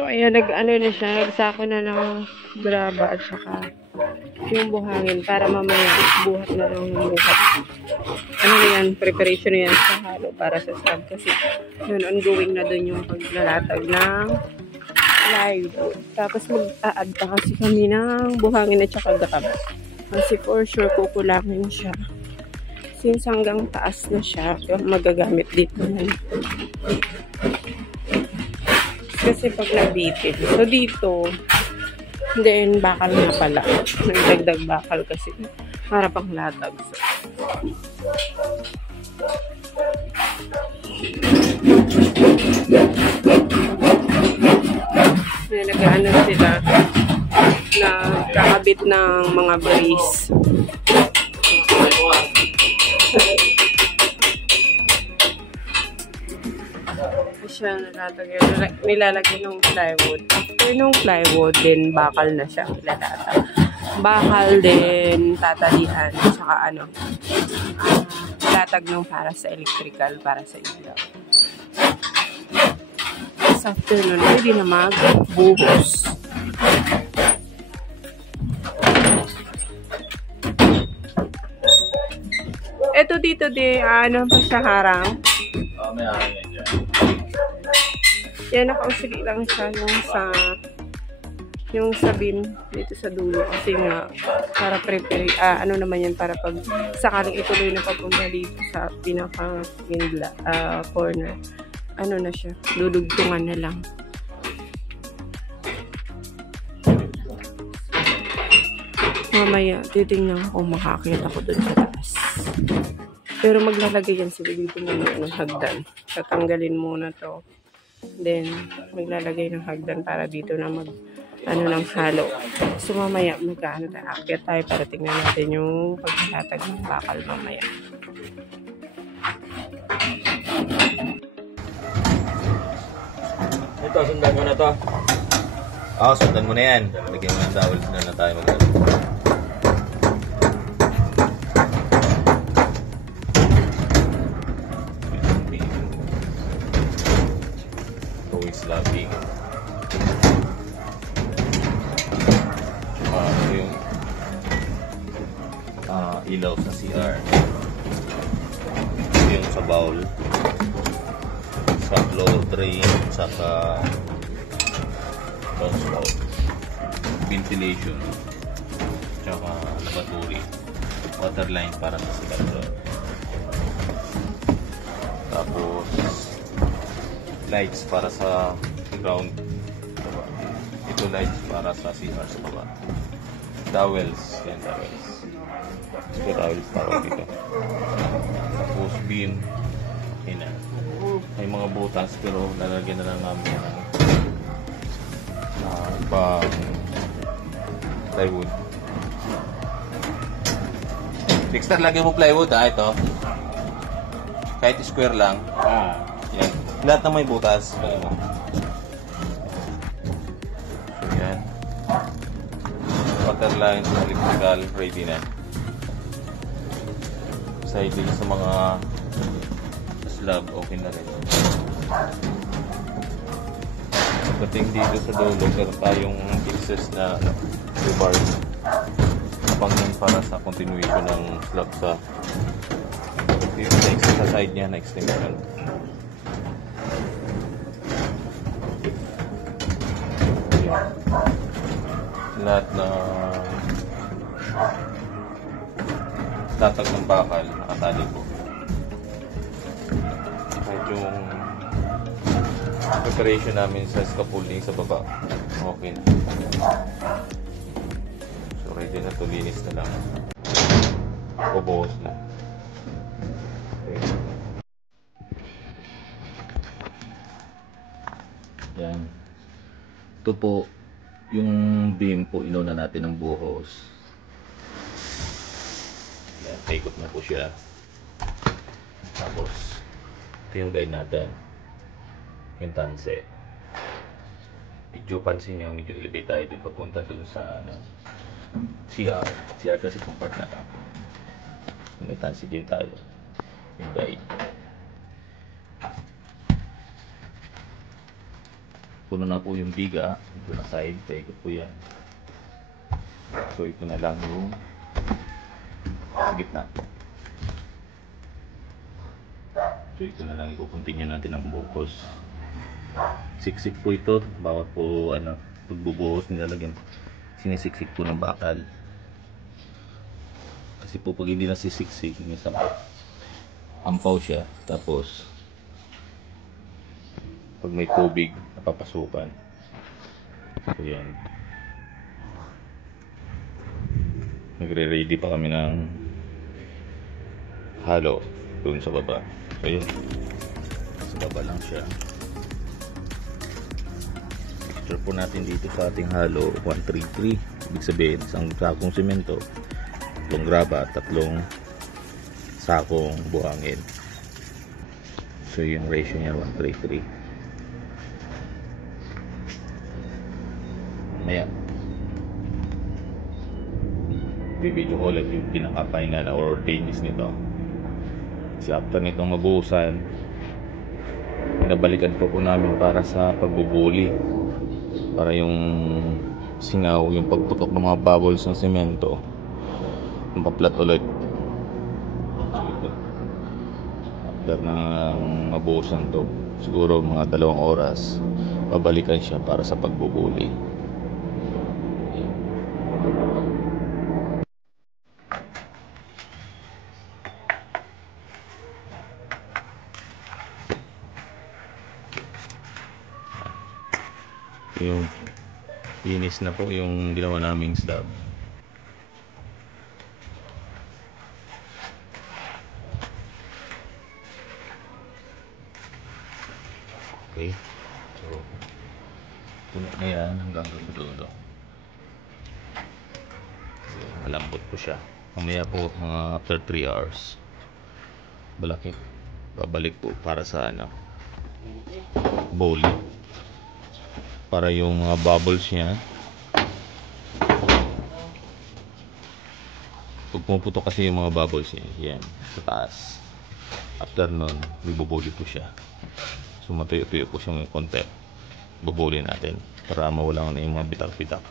So, ayan, nag-ano na siya, nagsako na ng graba at saka yung buhangin para mamaya buhat na lang ng buhat. Ano na yan, preparation na yan sa halo para sa slab kasi yun, ongoing na dun yung paglalatag ng plywood. Tapos mag-a-add pa kasi kami ng buhangin at saka graba. Kasi for sure kukulangin siya. Since hanggang taas na siya, magagamit dito na. Kasi pag nabitin. So dito, then bakal na pala. Nagdagdag bakal kasi para pang latag. Yan, nag-ano sila na kakabit ng mga brace. Siya nilalagay ng plywood. After nung plywood, din bakal na siya ilalata. Bakal din tatalihan. Saka ano, latag nung para sa electrical, para sa ilaw. Tapos after nun, pwede na magbuhos. Ito dito din, ano pa siya harang? May hangin dyan. Yan, nakausili lang siya yung sa beam dito sa dulo. Kasi nga, para prepare, ano naman yan, para pag sakaling ituloy na papunta dito sa pinaka-main corner. Ano na siya, dudugtungan na lang. Mamaya, titingnan ko kung makakita ko dun sa taas. Pero maglalagay yan sila dito muna ng hagdan. Tatanggalin muna to. Then, maglalagay ng hagdan para dito na ng halo. So, mamaya, akyat tayo para tingnan natin yung pagkalatag ng bakal mamaya. Ito, sundan mo na to. Oo, sundan mo na yan. Lagyan mo ng towel, sundan na tayo mag-ano. Slapping. Yung ilaw sa CR. Yung sa bowl. Sa floor drain, saka downspout. Ventilation. Tsaka lavatory. Waterline para sa CR. Tapos lights para sa ground baba. Ito lights para sa CR sa baba. Towels, yan towels. Ito towels tawag dito. Tapos beam. Okay na. May mga butas pero lalagyan na lang namin ng ibang plywood. Dexter, lagyan mo plywood ito. Kahit square lang. Yan. Lahat na may butas. So, yan. Water lines, electrical, ready na. Siding sa mga slab, okay na rin. Pagdating dito sa dulo, meron tayong pieces na rebars. Pangin para sa continuation ng slab sa next sa side niya, na extension. Lahat na latag ng bakal nakatali po. Kahit yung preparation namin sa scaffolding sa baba, okay na. So ready na to, linis na lang. Bubuhos na. Okay. Yan. Ito po yung beam po, inuna natin ng buhos. Yan, paikot na po siya. Tapos ito yung guide natin, yung tanse. Medyo pansin nyo, medyo elevate tayo din papunta dun sa CR kasi kung part na lang. May tanse din tayo, yung guide. puno na po yung biga. Ito na side, paikot po yan. So ito na lang yung sa gitna. So ito na lang, i-continue natin ang bukos. Siksik po ito, bawat po pagbubuhos nilalagyan, sinisiksik po ng bakal. Kasi po pag hindi nasisiksik, minsan ampaw siya, tapos pag may tubig, napapasukan. So yan. Nagre-ready pa kami ng halo doon sa baba. So yun, sa baba lang siya. Mixture po natin dito sa ating halo 133. Ibig sabihin, isang sakong simento, 3 graba, 3 sakong buhangin. So yung ratio niya 133. Maya bibidyo ko ulit yung pinaka-final or finish nito. Kasi after nitong mabuhusan, pinabalikan po namin para sa pagbubuli, para yung singaw, yung pagputok ng mga bubbles ng semento mapaplat ulit. After ng mabuhusan to, siguro mga 2 oras, babalikan siya para sa pagbubuli. Yung finish na po yung ginawa naming slab. Okay, so puno na yan hanggang sa dulo. Malambot po siya. Mamaya po mga after 3 hours, babalik po para sa bowl, para yung mga bubbles niya, pag pumuputok kasi yung mga bubbles niya, yan, sa taas. After nun, bubuli po siya. So matuyo-tuyo po siya ng konti. Bubuli natin para mawala na yung mga bitak-bitak.